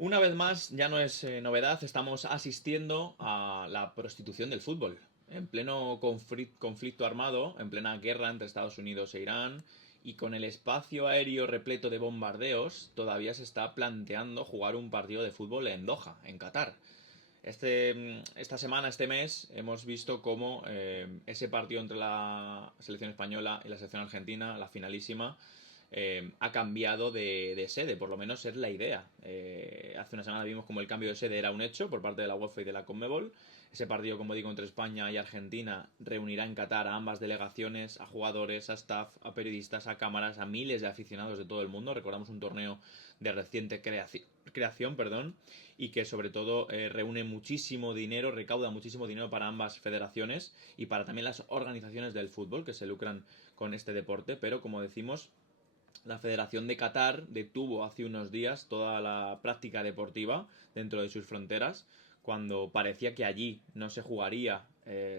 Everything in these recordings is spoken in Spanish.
Una vez más, ya no es novedad, estamos asistiendo a la prostitución del fútbol. En pleno conflicto armado, en plena guerra entre Estados Unidos e Irán, y con el espacio aéreo repleto de bombardeos, todavía se está planteando jugar un partido de fútbol en Doha, en Qatar. Esta semana, este mes, hemos visto cómo ese partido entre la selección española y la selección argentina, la finalísima, ha cambiado de sede, por lo menos es la idea. Hace una semana vimos como el cambio de sede era un hecho por parte de la UEFA y de la Conmebol. Ese partido, como digo, entre España y Argentina reunirá en Qatar a ambas delegaciones, a jugadores, a staff, a periodistas, a cámaras, a miles de aficionados de todo el mundo. Recordamos un torneo de reciente creación, perdón, y que sobre todo reúne muchísimo dinero, recauda muchísimo dinero para ambas federaciones y para también las organizaciones del fútbol que se lucran con este deporte, pero como decimos, la Federación de Qatar detuvo hace unos días toda la práctica deportiva dentro de sus fronteras cuando parecía que allí no se jugaría.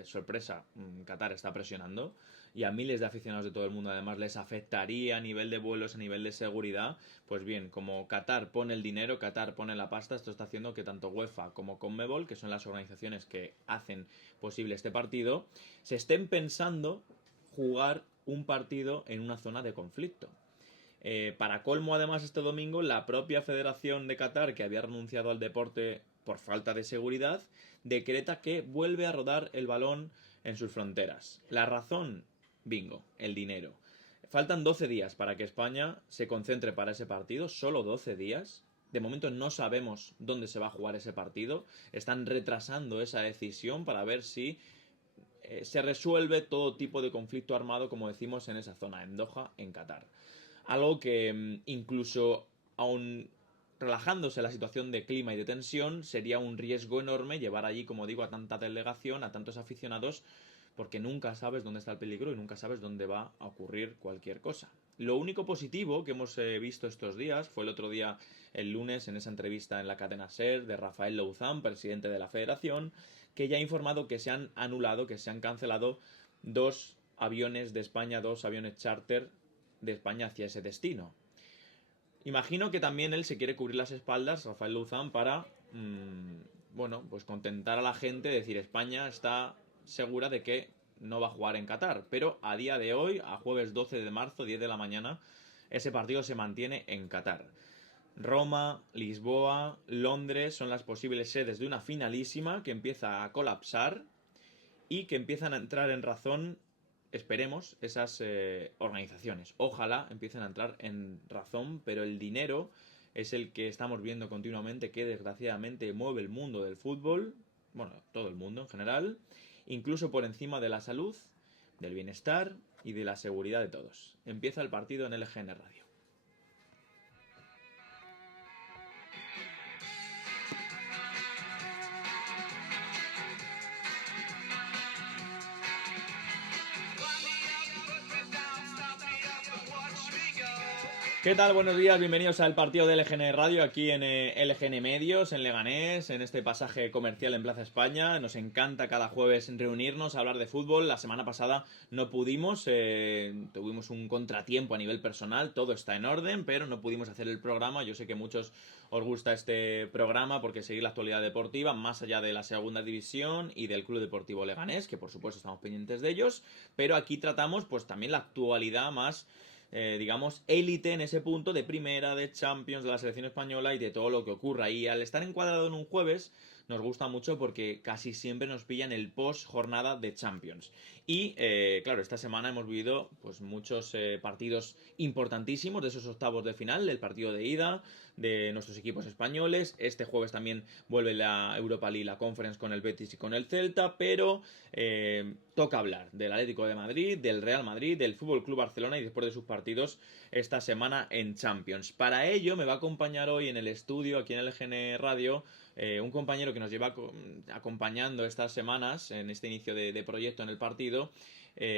Sorpresa, Qatar está presionando y a miles de aficionados de todo el mundo además les afectaría a nivel de vuelos, a nivel de seguridad. Pues bien, como Qatar pone el dinero, Qatar pone la pasta, esto está haciendo que tanto UEFA como Conmebol, que son las organizaciones que hacen posible este partido, se estén pensando jugar un partido en una zona de conflicto. Para colmo, además, este domingo, la propia Federación de Qatar, que había renunciado al deporte por falta de seguridad, decreta que vuelve a rodar el balón en sus fronteras. La razón, bingo, el dinero. Faltan 12 días para que España se concentre para ese partido, solo 12 días. De momento no sabemos dónde se va a jugar ese partido. Están retrasando esa decisión para ver si se resuelve todo tipo de conflicto armado, como decimos, en esa zona, en Doha, en Qatar. Algo que incluso aún relajándose la situación de clima y de tensión, sería un riesgo enorme llevar allí, como digo, a tanta delegación, a tantos aficionados, porque nunca sabes dónde está el peligro y nunca sabes dónde va a ocurrir cualquier cosa. Lo único positivo que hemos visto estos días fue el otro día, el lunes, en esa entrevista en la cadena SER de Rafael Louzán, presidente de la federación, que ya ha informado que se han anulado, que se han cancelado dos aviones de España, dos aviones charter de España hacia ese destino. Imagino que también él se quiere cubrir las espaldas, Rafael Luzán, para, bueno, pues contentar a la gente, decir, España está segura de que no va a jugar en Qatar, pero a día de hoy, a jueves 12 de marzo, 10 de la mañana, ese partido se mantiene en Qatar. Roma, Lisboa, Londres son las posibles sedes de una finalísima que empieza a colapsar y que empiezan a entrar en razón, esperemos, esas organizaciones. Ojalá empiecen a entrar en razón, pero el dinero es el que estamos viendo continuamente que desgraciadamente mueve el mundo del fútbol, bueno, todo el mundo en general, incluso por encima de la salud, del bienestar y de la seguridad de todos. Empieza el partido en LGN Radio. ¿Qué tal? Buenos días, bienvenidos al partido de LGN Radio aquí en LGN Medios, en Leganés, en este pasaje comercial en Plaza España. Nos encanta cada jueves reunirnos a hablar de fútbol. La semana pasada no pudimos, tuvimos un contratiempo a nivel personal, todo está en orden, pero no pudimos hacer el programa. Yo sé que a muchos os gusta este programa porque seguir la actualidad deportiva más allá de la segunda división y del Club Deportivo Leganés, que por supuesto estamos pendientes de ellos, pero aquí tratamos pues también la actualidad más digamos, élite en ese punto de primera, de Champions, de la selección española y de todo lo que ocurra. Y al estar encuadrado en un jueves, nos gusta mucho porque casi siempre nos pillan el post jornada de Champions. Y claro, esta semana hemos vivido pues muchos partidos importantísimos de esos octavos de final, del partido de ida, de nuestros equipos españoles. Este jueves también vuelve la Europa League, la Conference con el Betis y con el Celta, pero toca hablar del Atlético de Madrid, del Real Madrid, del Fútbol Club Barcelona y después de sus partidos esta semana en Champions. Para ello me va a acompañar hoy en el estudio, aquí en el GN Radio, un compañero que nos lleva acompañando estas semanas en este inicio de proyecto en el partido,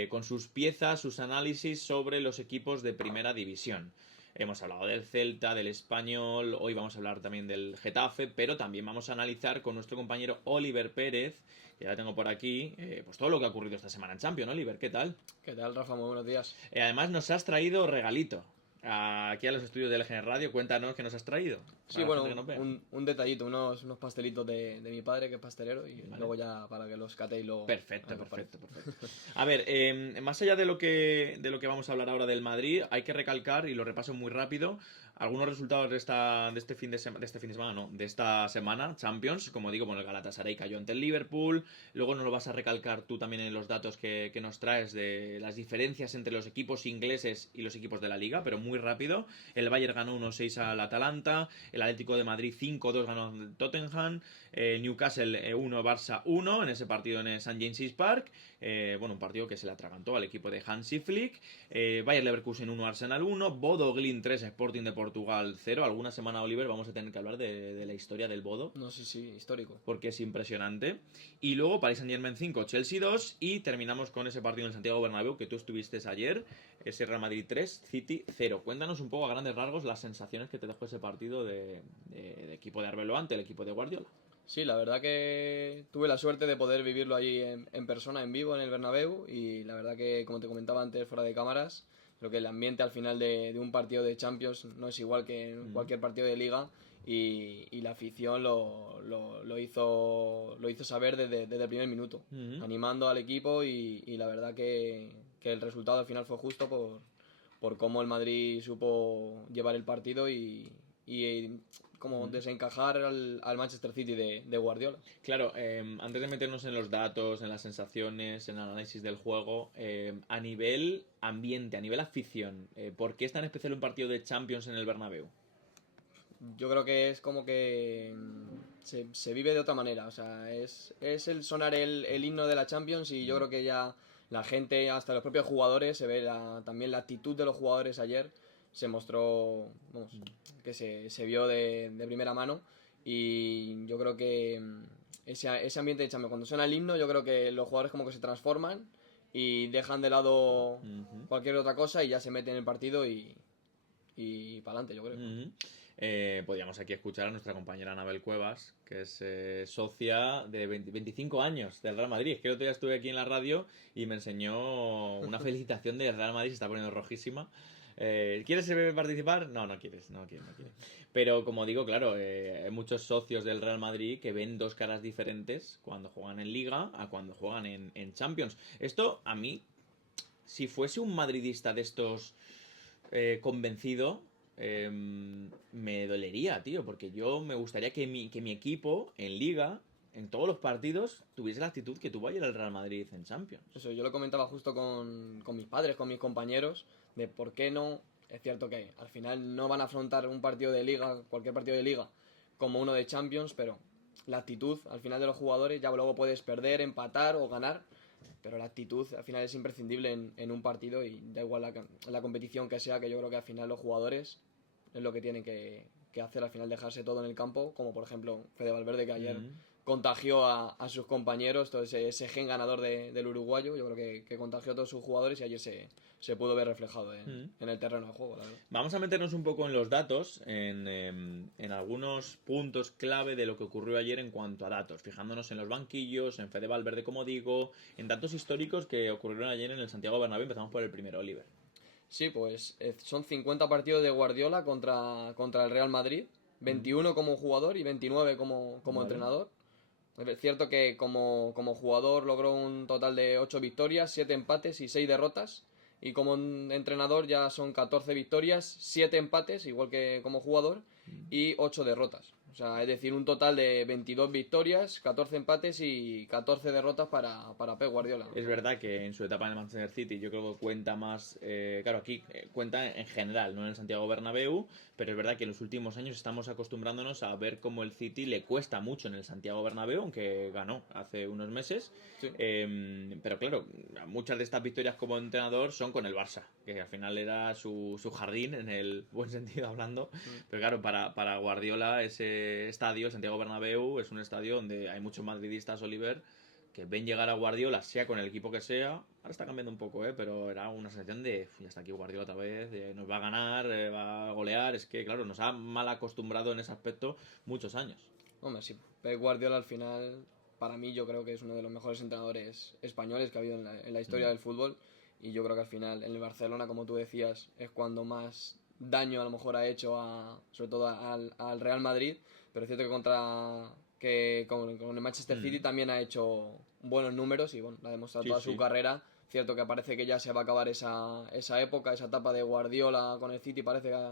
con sus piezas, sus análisis sobre los equipos de primera división. Hemos hablado del Celta, del Español, hoy vamos a hablar también del Getafe, pero también vamos a analizar con nuestro compañero Oliver Pérez, que ya tengo por aquí, pues todo lo que ha ocurrido esta semana en Champions. Oliver, ¿qué tal? ¿Qué tal, Rafa? Muy buenos días. Además nos has traído regalito. aquí a los estudios de LGN Radio. Cuéntanos qué nos has traído. Sí, bueno, un detallito, unos pastelitos de mi padre, que es pastelero, y Vale. luego ya para que los catéis lo... Perfecto. A ver, más allá de lo que vamos a hablar ahora del Madrid, hay que recalcar, y lo repaso muy rápido, algunos resultados de esta semana, Champions. Como digo, bueno, el Galatasaray cayó ante el Liverpool. Luego nos lo vas a recalcar tú también en los datos que nos traes de las diferencias entre los equipos ingleses y los equipos de la Liga, pero muy rápido. El Bayern ganó 1-6 al Atalanta, el Atlético de Madrid 5-2 ganó al Tottenham, Newcastle 1, Barça 1 en ese partido en el St. James's Park. Un partido que se le atragantó al equipo de Hansi Flick. Bayer Leverkusen 1, Arsenal 1, Bodo Glimt 3, Sporting de Portugal 0. Alguna semana, Oliver, vamos a tener que hablar de la historia del Bodo. No, sí, histórico. Porque es impresionante. Y luego Paris Saint-Germain 5, Chelsea 2. Y terminamos con ese partido en el Santiago Bernabéu que tú estuviste ayer. Ese Real Madrid 3, City 0. Cuéntanos un poco a grandes rasgos las sensaciones que te dejó ese partido de equipo de Arbeloa ante el equipo de Guardiola. Sí, la verdad que tuve la suerte de poder vivirlo allí en persona, en vivo, en el Bernabéu, y la verdad que, como te comentaba antes, fuera de cámaras, creo que el ambiente al final de un partido de Champions no es igual que en cualquier partido de Liga, y la afición lo hizo saber desde el primer minuto, animando al equipo, y la verdad que el resultado al final fue justo por cómo el Madrid supo llevar el partido y como desencajar al Manchester City de Guardiola. Claro, antes de meternos en los datos, en las sensaciones, en el análisis del juego, a nivel ambiente, a nivel afición, ¿por qué es tan especial un partido de Champions en el Bernabéu? Yo creo que es como que se vive de otra manera, o sea, es el sonar el himno de la Champions, y yo creo que ya la gente, hasta los propios jugadores, se ve también la actitud de los jugadores ayer, se mostró, vamos, que se vio de primera mano, y yo creo que ese ambiente de Champions, cuando suena el himno, yo creo que los jugadores como que se transforman y dejan de lado cualquier otra cosa y ya se meten en el partido y para adelante, yo creo. Podríamos aquí escuchar a nuestra compañera Anabel Cuevas, que es socia de 25 años del Real Madrid. Es que el otro día estuve aquí en la radio y me enseñó una felicitación del Real Madrid, se está poniendo rojísima. ¿Quieres participar? No quiere. Pero como digo, claro, hay muchos socios del Real Madrid que ven dos caras diferentes cuando juegan en Liga a cuando juegan en Champions. Esto, a mí, si fuese un madridista de estos convencido, me dolería, tío, porque yo me gustaría que mi equipo en Liga, en todos los partidos, tuviese la actitud que tuvo ayer el Real Madrid en Champions. Eso, yo lo comentaba justo con mis padres, con mis compañeros, de por qué no. Es cierto que al final no van a afrontar un partido de Liga, cualquier partido de Liga, como uno de Champions, pero la actitud al final de los jugadores, ya luego puedes perder, empatar o ganar, pero la actitud al final es imprescindible en un partido, y da igual la competición que sea, que yo creo que al final los jugadores es lo que tienen que hacer, al final dejarse todo en el campo, como por ejemplo Fede Valverde, que ayer contagió a sus compañeros, todo ese gen ganador del uruguayo, yo creo que contagió a todos sus jugadores, y ayer se pudo ver reflejado en el terreno de juego, la verdad. Vamos a meternos un poco en los datos, en algunos puntos clave de lo que ocurrió ayer en cuanto a datos, fijándonos en los banquillos, en Fede Valverde, como digo, en datos históricos que ocurrieron ayer en el Santiago Bernabéu. Empezamos por el primero, Oliver. Sí, pues son 50 partidos de Guardiola contra el Real Madrid, 21 como jugador y 29 como entrenador. Es cierto que como jugador logró un total de 8 victorias, 7 empates y 6 derrotas. Y como entrenador ya son 14 victorias, 7 empates, igual que como jugador, y 8 derrotas. O sea, es decir, un total de 22 victorias, 14 empates y 14 derrotas para Pep Guardiola. Es verdad que en su etapa en el Manchester City yo creo que cuenta más, claro, aquí cuenta en general, no en el Santiago Bernabéu, pero es verdad que en los últimos años estamos acostumbrándonos a ver cómo el City le cuesta mucho en el Santiago Bernabéu, aunque ganó hace unos meses. Sí. Pero claro, muchas de estas victorias como entrenador son con el Barça, que al final era su jardín, en el buen sentido hablando. Pero claro, para Guardiola ese estadio, el Santiago Bernabéu, es un estadio donde hay muchos madridistas, Oliver, que ven llegar a Guardiola, sea con el equipo que sea. Ahora está cambiando un poco, pero era una sensación de ya está aquí Guardiola otra vez, nos va a ganar, va a golear. Es que claro, nos ha mal acostumbrado en ese aspecto muchos años. Hombre, sí, Pep Guardiola al final, para mí, yo creo que es uno de los mejores entrenadores españoles que ha habido en la historia del fútbol, y yo creo que al final en el Barcelona, como tú decías, es cuando más daño a lo mejor ha hecho sobre todo al Real Madrid, pero es cierto que con el Manchester City también ha hecho buenos números y bueno, ha demostrado toda su carrera. Cierto que parece que ya se va a acabar esa época, esa etapa de Guardiola con el City parece que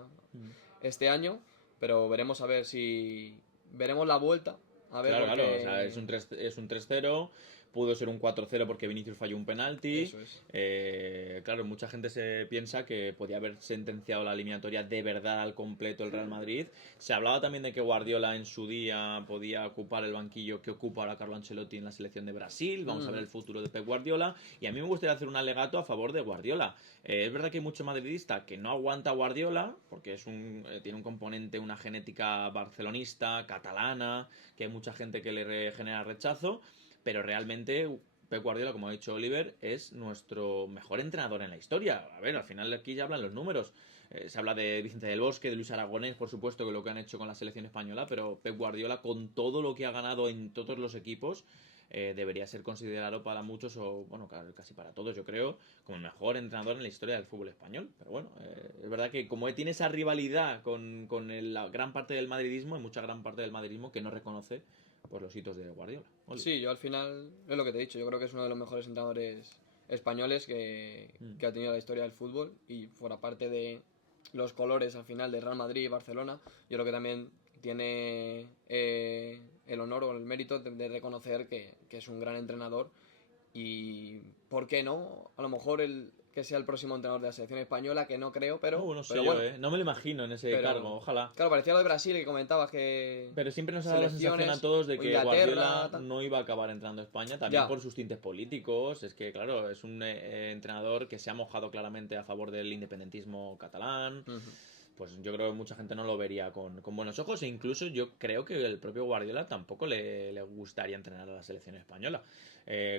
este año, pero veremos a ver si veremos la vuelta. A ver, claro, o sea, es un 3-0, pudo ser un 4-0 porque Vinicius falló un penalti. Eso es. Claro, mucha gente se piensa que podía haber sentenciado la eliminatoria de verdad al completo el Real Madrid. Se hablaba también de que Guardiola en su día podía ocupar el banquillo que ocupa ahora Carlo Ancelotti en la selección de Brasil. Vamos a ver el futuro de Pep Guardiola. Y a mí me gustaría hacer un alegato a favor de Guardiola. Es verdad que hay mucho madridista que no aguanta a Guardiola porque tiene un componente, una genética barcelonista, catalana, que hay mucha gente que le genera rechazo, pero realmente Pep Guardiola, como ha dicho Oliver, es nuestro mejor entrenador en la historia. A ver, al final aquí ya hablan los números. Se habla de Vicente del Bosque, de Luis Aragonés, por supuesto, que lo que han hecho con la selección española, pero Pep Guardiola, con todo lo que ha ganado en todos los equipos, debería ser considerado para muchos, o bueno, casi para todos, yo creo, como el mejor entrenador en la historia del fútbol español. Pero bueno, es verdad que como tiene esa rivalidad con la gran parte del madridismo, hay mucha gran parte del madridismo que no reconoce pues los hitos de Guardiola. Sí, yo al final, es lo que te he dicho, yo creo que es uno de los mejores entrenadores españoles que ha tenido la historia del fútbol, y por aparte de los colores al final de Real Madrid y Barcelona, yo creo que también tiene el honor o el mérito de reconocer que es un gran entrenador, y ¿por qué no? A lo mejor que sea el próximo entrenador de la selección española, que no creo, pero, no sé pero yo, bueno. No me lo imagino en ese cargo, ojalá. Claro, parecía lo de Brasil, que comentabas que... Pero siempre nos ha dado la sensación a todos de que Guardiola no iba a acabar entrando a España, también por sus tintes políticos. Es que, claro, es un entrenador que se ha mojado claramente a favor del independentismo catalán. Pues yo creo que mucha gente no lo vería con buenos ojos, e incluso yo creo que el propio Guardiola tampoco le gustaría entrenar a la selección española.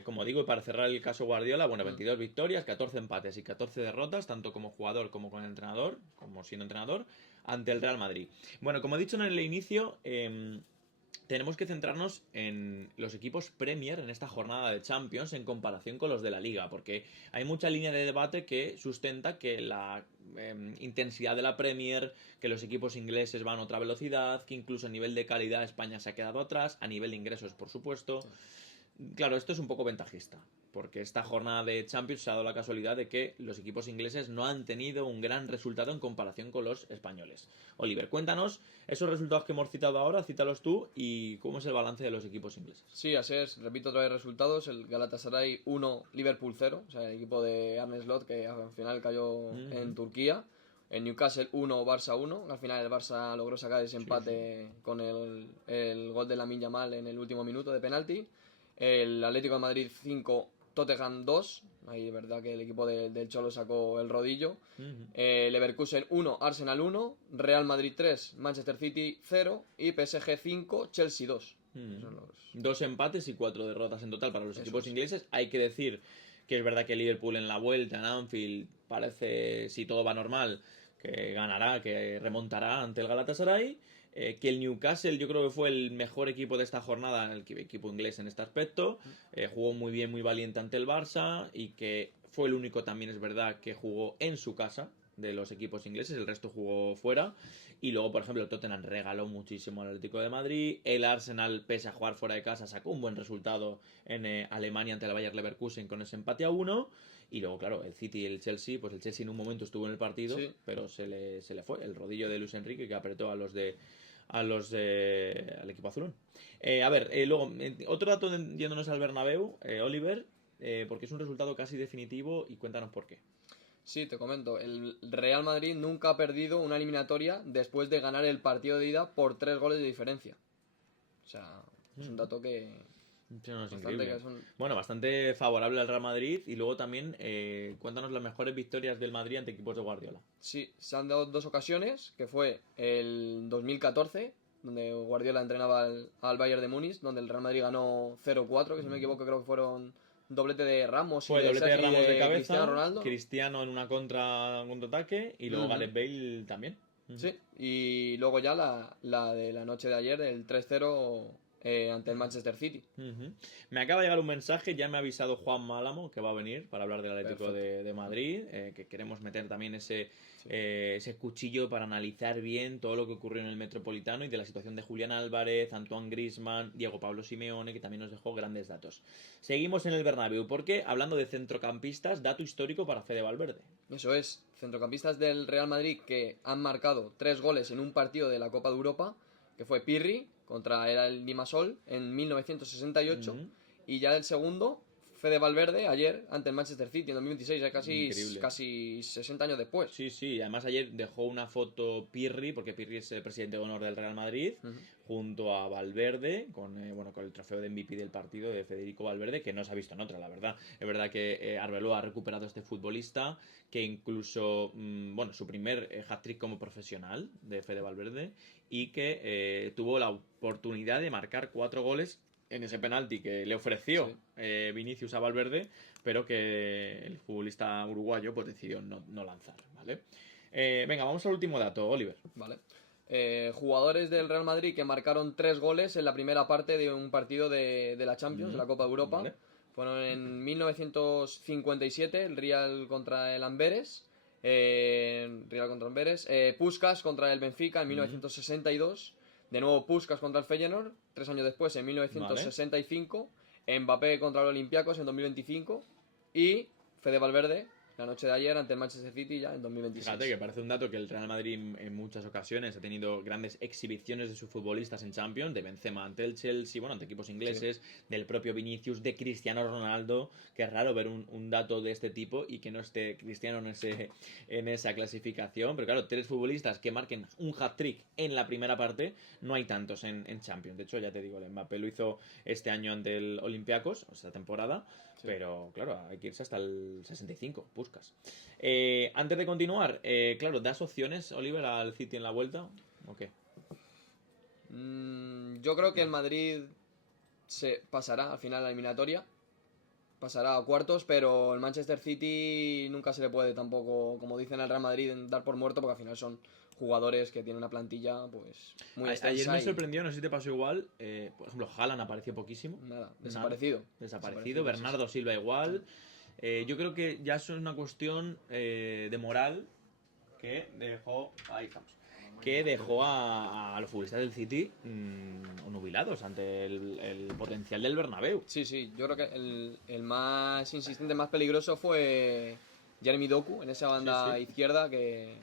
Como digo, y para cerrar el caso Guardiola, bueno, 22 victorias, 14 empates y 14 derrotas, tanto como jugador como con entrenador, como siendo entrenador, ante el Real Madrid. Bueno, como he dicho en el inicio, tenemos que centrarnos en los equipos Premier en esta jornada de Champions en comparación con los de la Liga, porque hay mucha línea de debate que sustenta que la intensidad de la Premier, que los equipos ingleses van a otra velocidad, que incluso a nivel de calidad España se ha quedado atrás, a nivel de ingresos, por supuesto. Claro, esto es un poco ventajista, porque esta jornada de Champions se ha dado la casualidad de que los equipos ingleses no han tenido un gran resultado en comparación con los españoles. Oliver, cuéntanos esos resultados que hemos citado ahora, cítalos tú, y cómo es el balance de los equipos ingleses. Sí, así es, repito otra vez resultados: el Galatasaray 1, Liverpool 0, o sea, el equipo de Arne Slot, que al final cayó en Turquía. En Newcastle 1, Barça 1. Al final el Barça logró sacar ese empate con el gol de Lamine Yamal en el último minuto de penalti. El Atlético de Madrid 5, Tottenham 2. Ahí es verdad que el equipo del Cholo sacó el rodillo. Leverkusen 1, Arsenal 1. Real Madrid 3, Manchester City 0. Y PSG 5, Chelsea 2. Dos empates y 4 derrotas en total para los equipos ingleses. Hay que decir que es verdad que Liverpool en la vuelta en Anfield parece, si todo va normal, que ganará, que remontará ante el Galatasaray. Que el Newcastle yo creo que fue el mejor equipo de esta jornada, el equipo inglés en este aspecto. Jugó muy bien, muy valiente ante el Barça, y que fue el único, también es verdad, que jugó en su casa de los equipos ingleses, el resto jugó fuera. Y luego, por ejemplo, el Tottenham regaló muchísimo al Atlético de Madrid. El Arsenal, pese a jugar fuera de casa, sacó un buen resultado en Alemania ante el Bayer Leverkusen con ese empate a 1. Y luego, claro, el City y el Chelsea, pues el Chelsea en un momento estuvo en el partido, pero se le fue el rodillo de Luis Enrique, que apretó al equipo azulón. Luego, otro dato yéndonos al Bernabéu, Oliver, porque es un resultado casi definitivo, y cuéntanos por qué. Sí, te comento. El Real Madrid nunca ha perdido una eliminatoria después de ganar el partido de ida por 3 goles de diferencia. O sea, es un dato que... No, es increíble. Bueno, bastante favorable al Real Madrid. Y luego también, cuéntanos las mejores victorias del Madrid ante equipos de Guardiola. Sí, se han dado 2 ocasiones, que fue el 2014, donde Guardiola entrenaba al Bayern de Múnich, donde el Real Madrid ganó 0-4, que si no me equivoco creo que fueron doblete de Ramos y de Ramos de cabeza, Cristiano Ronaldo. Cristiano en una contraataque, y luego Gareth Bale también. Sí, y luego ya la de la noche de ayer, el 3-0 ante el Manchester City. Me acaba de llegar un mensaje, ya me ha avisado Juan Málamo que va a venir para hablar del Atlético de Madrid, que queremos meter también ese cuchillo para analizar bien todo lo que ocurrió en el Metropolitano y de la situación de Julián Álvarez, Antoine Griezmann, Diego Pablo Simeone, que también nos dejó grandes datos. Seguimos en el Bernabéu, porque hablando de centrocampistas, dato histórico para Fede Valverde. Eso es, centrocampistas del Real Madrid que han marcado 3 goles en un partido de la Copa de Europa, que fue Pirri contra el Limassol en 1968, y ya el segundo, Fede Valverde, ayer ante el Manchester City en 2026, casi 60 años después. Sí, además ayer dejó una foto Pirri, porque Pirri es el presidente de honor del Real Madrid, junto a Valverde, con el trofeo de MVP del partido de Federico Valverde, que no se ha visto en otra, la verdad. Es verdad que Arbeloa ha recuperado a este futbolista, que incluso, su primer hat-trick como profesional de Fede Valverde, y que tuvo la oportunidad de marcar 4 goles en ese penalti que le ofreció Vinicius a Valverde, pero que el futbolista uruguayo pues decidió no lanzar, ¿vale? Venga, vamos al último dato, Oliver. Vale. Jugadores del Real Madrid que marcaron 3 goles en la primera parte de un partido de la Champions, de la Copa de Europa. Vale. Fueron en 1957, el Real contra el Amberes. Puskás contra el Benfica en 1962. De nuevo Puskás contra el Feyenoord, 3 años después, en 1965. Vale. Mbappé contra el Olympiacos en 2025. Y Fede Valverde, la noche de ayer, ante el Manchester City ya en 2026. Fíjate que parece un dato que el Real Madrid en muchas ocasiones ha tenido grandes exhibiciones de sus futbolistas en Champions, de Benzema ante el Chelsea, ante equipos ingleses, del propio Vinicius, de Cristiano Ronaldo, que es raro ver un dato de este tipo y que no esté Cristiano en esa clasificación, pero claro, 3 futbolistas que marquen un hat-trick en la primera parte, no hay tantos en Champions. De hecho, ya te digo, el Mbappé lo hizo este año ante el Olympiacos, esta temporada, pero claro, hay que irse hasta el 65, Puskás. Antes de continuar, claro, ¿das opciones, Oliver, al City en la vuelta? ¿O qué? Yo creo que el Madrid se pasará al final a la eliminatoria, pasará a cuartos, pero el Manchester City nunca se le puede tampoco, como dicen al Real Madrid, dar por muerto, porque al final son jugadores que tienen una plantilla pues muy extensa. Ayer me sorprendió, no sé si te pasó igual, por ejemplo, Haaland apareció poquísimo. Desaparecido. Bernardo Silva igual. Yo creo que ya es una cuestión de moral que dejó a los futbolistas del City nubilados ante el potencial del Bernabéu. Sí, yo creo que el más insistente, más peligroso fue Jeremy Doku en esa banda izquierda, que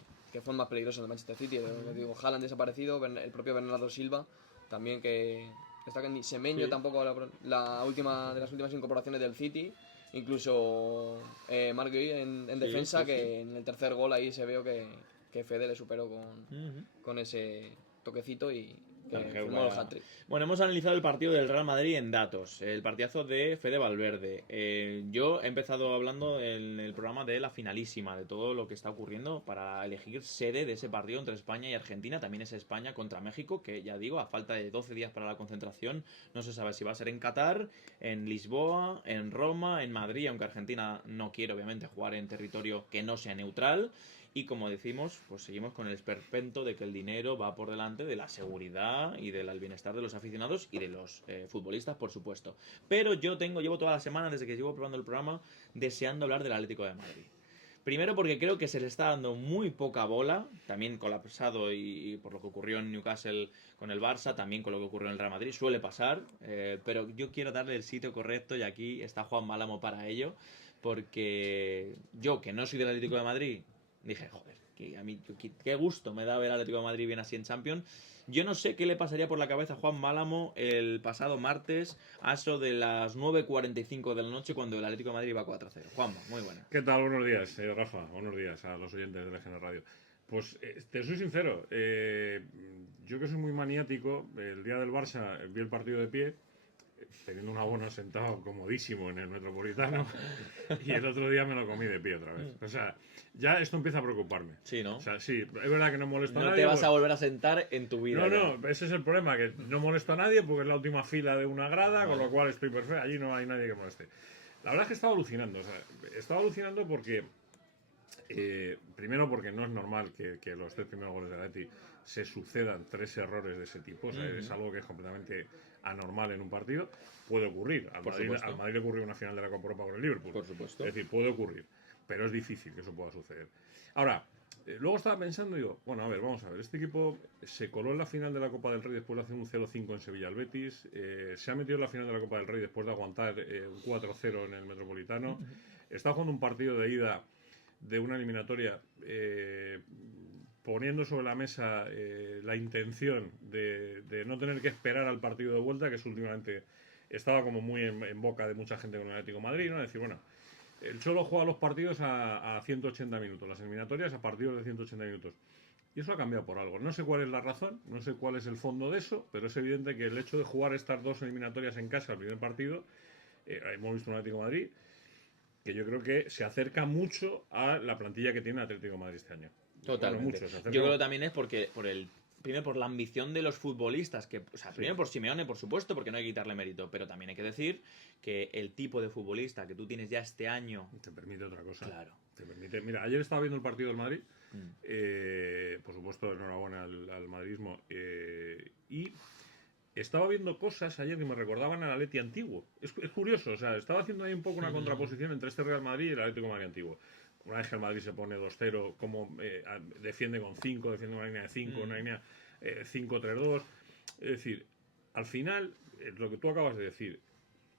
fue el más peligroso en el Manchester City. Digo, Haaland desaparecido, el propio Bernardo Silva también, que está que ni Semenyo tampoco, la última de las últimas incorporaciones del City. Incluso Marc Guéhi en defensa, que en el tercer gol ahí se veo que Fede le superó con ese toquecito y firmó el hat-trick. Bueno, hemos analizado el partido del Real Madrid en datos, el partidazo de Fede Valverde. Yo he empezado hablando en el programa de la finalísima, de todo lo que está ocurriendo para elegir sede de ese partido entre España y Argentina. También es España contra México, que ya digo, a falta de 12 días para la concentración, no se sabe si va a ser en Qatar, en Lisboa, en Roma, en Madrid, aunque Argentina no quiere obviamente jugar en territorio que no sea neutral. Y como decimos, pues seguimos con el esperpento de que el dinero va por delante de la seguridad y del bienestar de los aficionados y de los futbolistas, por supuesto. Pero llevo toda la semana, desde que llevo probando el programa, deseando hablar del Atlético de Madrid. Primero porque creo que se le está dando muy poca bola, también colapsado y por lo que ocurrió en Newcastle con el Barça, también con lo que ocurrió en el Real Madrid, suele pasar, pero yo quiero darle el sitio correcto y aquí está Juan Málamo para ello, porque yo, que no soy del Atlético de Madrid, dije, joder, qué gusto me da ver al Atlético de Madrid bien así en Champions. Yo no sé qué le pasaría por la cabeza a Juan Málamo el pasado martes a eso de las 9:45 de la noche cuando el Atlético de Madrid iba 4-0. Juanma, muy buena. ¿Qué tal? Buenos días, Rafa. Buenos días a los oyentes de Legend Radio. Pues te soy sincero, yo que soy muy maniático, el día del Barça vi el partido de pie, teniendo un abono sentado comodísimo en el Metropolitano, y el otro día me lo comí de pie otra vez. O sea, ya esto empieza a preocuparme. Sí, ¿no? O sea, sí, es verdad que no molesto a nadie. No te vas a volver a sentar en tu vida. No, ese es el problema, que no molesto a nadie porque es la última fila de una grada, con lo cual estoy perfecto, allí no hay nadie que moleste. La verdad es que estaba alucinando, porque Primero porque no es normal que los 3 primeros goles del Atleti se sucedan 3 errores de ese tipo. O sea, es algo que es completamente anormal en un partido. Puede ocurrir. Al Madrid le ocurrió una final de la Copa Europa con el Liverpool. Por supuesto. Es decir, puede ocurrir. Pero es difícil que eso pueda suceder. Ahora, luego estaba pensando y digo, bueno, a ver, vamos a ver. Este equipo se coló en la final de la Copa del Rey después de hacer un 0-5 en Sevilla al Betis. Se ha metido en la final de la Copa del Rey después de aguantar un 4-0 en el Metropolitano. Está jugando un partido de ida de una eliminatoria poniendo sobre la mesa la intención de no tener que esperar al partido de vuelta, que es últimamente estaba como muy en boca de mucha gente con el Atlético de Madrid, ¿no? Es decir, bueno, el Cholo juega los partidos a 180 minutos, las eliminatorias a partidos de 180 minutos. Y eso ha cambiado por algo. No sé cuál es la razón, no sé cuál es el fondo de eso, pero es evidente que el hecho de jugar estas 2 eliminatorias en casa, el primer partido, hemos visto un Atlético de Madrid que yo creo que se acerca mucho a la plantilla que tiene el Atlético de Madrid este año. Totalmente. Mucho, yo creo que también es porque primero por la ambición de los futbolistas, que, o sea, primero por Simeone, por supuesto, porque no hay que quitarle mérito, pero también hay que decir que el tipo de futbolista que tú tienes ya este año te permite otra cosa. Claro. Te permite. Mira, ayer estaba viendo el partido del Madrid, por supuesto, enhorabuena al madridismo, y estaba viendo cosas ayer que me recordaban al Atleti antiguo. Es curioso, o sea, estaba haciendo ahí un poco una contraposición entre este Real Madrid y el Atlético de Madrid antiguo. Una vez que el Madrid se pone 2-0, como defiende con 5, defiende una línea de 5, una línea 5-3-2. Es decir, al final, lo que tú acabas de decir,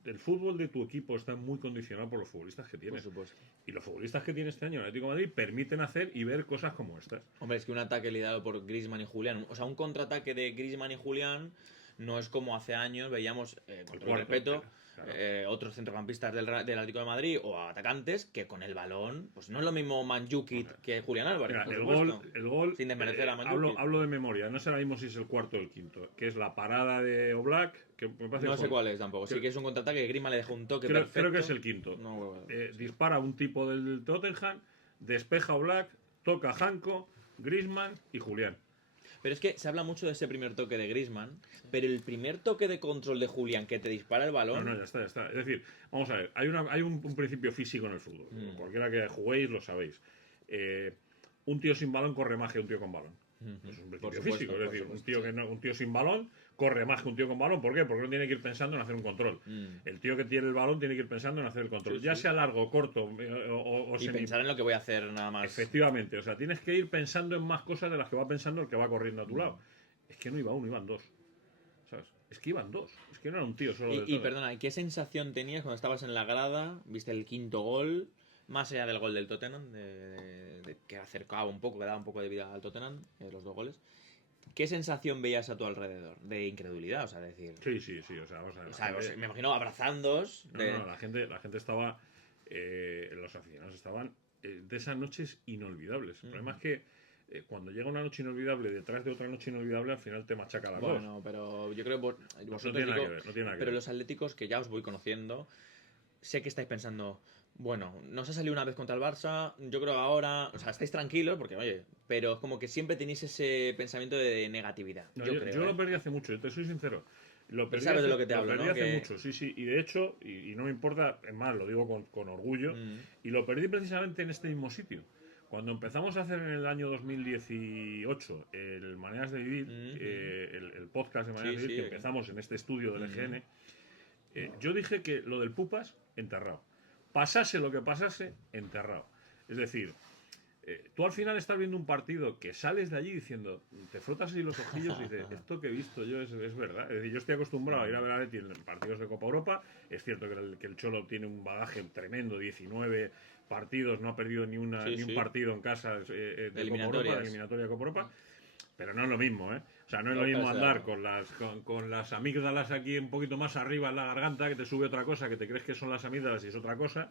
el fútbol de tu equipo está muy condicionado por los futbolistas que tienes. Por supuesto. Y los futbolistas que tiene este año el Atlético de Madrid permiten hacer y ver cosas como estas. Hombre, es que un ataque liderado por Griezmann y Julián, o sea, un contraataque de Griezmann y Julián no es como hace años veíamos, con todo el respeto, claro. Otros centrocampistas del Atlético de Madrid o atacantes que con el balón, pues no es lo mismo Mandžukić que Julián Álvarez. Mira, el gol, sin desmerecer a Mandžukić. Hablo de memoria, no sé ahora mismo si es el cuarto o el quinto, que es la parada de Oblak, que me parece no sé cuál es tampoco, sí que es un contraataque que Griezmann le dejó un toque perfecto. Creo que es el quinto. Dispara un tipo del Tottenham, despeja Oblak, toca Janko, Griezmann y Julián. Pero es que se habla mucho de ese primer toque de Griezmann, pero el primer toque de control de Julián que te dispara el balón... No, ya está. Es decir, vamos a ver, hay un principio físico en el fútbol. Cualquiera que juguéis lo sabéis. Un tío sin balón corre más que un tío con balón. Eso es un principio físico. Es decir, un tío sin balón corre más que un tío con balón. ¿Por qué? Porque no tiene que ir pensando en hacer un control. El tío que tiene el balón tiene que ir pensando en hacer el control. Ya sea largo, corto o y pensar en lo que voy a hacer nada más. Efectivamente. O sea, tienes que ir pensando en más cosas de las que va pensando el que va corriendo a tu lado. Es que no iba uno, iban dos. ¿Sabes? Es que iban dos. Es que no era un tío solo. Y perdona, ¿qué sensación tenías cuando estabas en la grada? ¿Viste el quinto gol? Más allá del gol del Tottenham, que acercaba un poco, que daba un poco de vida al Tottenham, los 2 goles. ¿Qué sensación veías a tu alrededor? De incredulidad, o sea, decir... Sí. O sea, vamos a ver. Me imagino abrazándoos. No, la gente estaba... los aficionados estaban de esas noches inolvidables. El problema es que cuando llega una noche inolvidable detrás de otra noche inolvidable, al final te machaca las dos. Bueno, pero yo creo que vosotros... No tiene nada que ver. Pero los atléticos, que ya os voy conociendo, sé que estáis pensando... Bueno, nos ha salido una vez contra el Barça, yo creo que ahora, o sea, estáis tranquilos porque, oye, pero es como que siempre tenéis ese pensamiento de negatividad. No, yo lo perdí hace mucho, yo te soy sincero. Sabes de lo que te hablo, ¿no? Lo perdí hace mucho, sí, y de hecho, y no me importa, es más, lo digo con orgullo, y lo perdí precisamente en este mismo sitio. Cuando empezamos a hacer en el año 2018 el Maneras de Vivir, el podcast de Maneras de Vivir, que empezamos en este estudio del EGN, yo dije que lo del Pupas, enterrado. Pasase lo que pasase, enterrado. Es decir, tú al final estás viendo un partido que sales de allí diciendo, te frotas así los ojillos y dices, esto que he visto yo es verdad. Es decir, yo estoy acostumbrado a ir a ver a Leti en partidos de Copa Europa. Es cierto que el Cholo tiene un bagaje tremendo, 19 partidos, no ha perdido ni un partido en casa de Copa Europa, de eliminatoria de Copa Europa. Pero no es lo mismo, ¿eh? O sea, no es lo mismo andar con las amígdalas aquí un poquito más arriba en la garganta, que te sube otra cosa, que te crees que son las amígdalas y es otra cosa,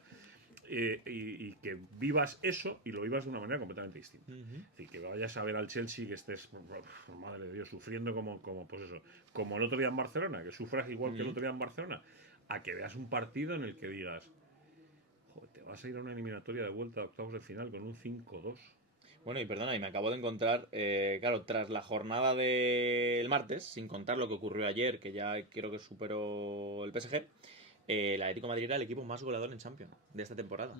y que vivas eso y lo vivas de una manera completamente distinta. Es decir, que vayas a ver al Chelsea, que estés, madre de Dios, sufriendo pues eso, como el otro día en Barcelona, que sufras igual que el otro día en Barcelona, a que veas un partido en el que digas, joder, te vas a ir a una eliminatoria de vuelta a octavos de final con un 5-2. Bueno, y perdona, y me acabo de encontrar, claro, tras la jornada del martes, sin contar lo que ocurrió ayer, que ya creo que superó el PSG, el Atlético de Madrid era el equipo más goleador en Champions de esta temporada.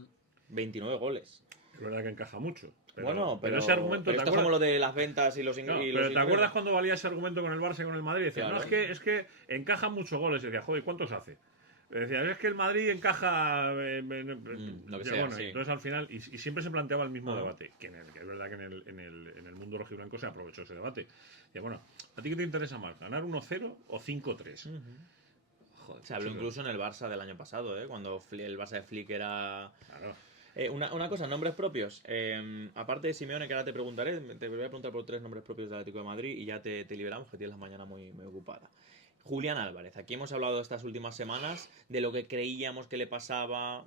29 goles. Es verdad que encaja mucho. Bueno, pero ese argumento, pero esto es como lo de las ventas y los No, y pero los ¿te acuerdas cuando valía ese argumento con el Barça y con el Madrid? Decía, Claro. no, es que encajan muchos goles. Y decía, joder, ¿cuántos hace? Decía, es que el Madrid encaja. Lo que Ya, sea, bueno, sí. entonces al final, y siempre se planteaba el mismo Ah. debate, que es verdad que en el mundo rojiblanco se aprovechó ese debate. Decía, bueno, ¿a ti qué te interesa más? ¿Ganar 1-0 o 5-3? Joder, Se habló chicos, incluso en el Barça del año pasado, cuando el Barça de Flick era... Claro. Una cosa, nombres propios. Aparte de Simeone, que ahora te preguntaré, te voy a preguntar por 3 nombres propios del Atlético de Madrid y ya te liberamos, que tienes la mañana muy, muy ocupada. Julián Álvarez, aquí hemos hablado estas últimas semanas de lo que creíamos que le pasaba.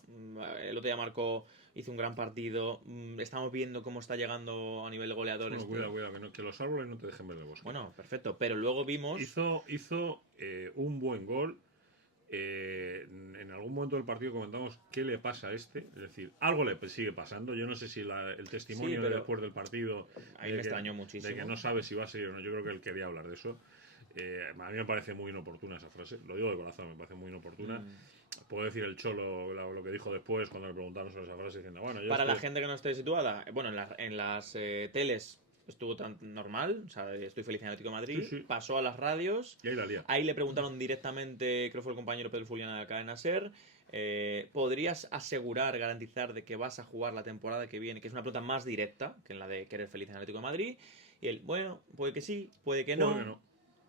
El otro día marcó, hizo un gran partido. Estamos viendo cómo está llegando a nivel de goleadores. Bueno, cuidado, que los árboles no te dejen ver el bosque. Bueno, perfecto, pero luego vimos... Hizo un buen gol. En algún momento del partido comentamos qué le pasa a este, es decir, algo le sigue pasando. Yo no sé si el testimonio Sí, pero después del partido ahí me extrañó muchísimo. de que no sabe si va a seguir o no. Yo creo que él quería hablar de eso. A mí me parece muy inoportuna esa frase, lo digo de corazón, me parece muy inoportuna. Puedo decir el Cholo lo que dijo después cuando le preguntaron sobre esa frase, diciendo, bueno, Para la gente que no esté situada, bueno, en las teles estuvo tan normal, o sea, estoy feliz en Atlético de Madrid, Sí. pasó a las radios, Y ahí la lía. ahí le preguntaron directamente, creo que fue el compañero Pedro Fuliana de la cadena SER, ¿podrías asegurar, garantizar de que vas a jugar la temporada que viene? Que es una pregunta más directa que en la de que eres feliz en Atlético de Madrid. Y él, bueno, puede que sí, puede que no,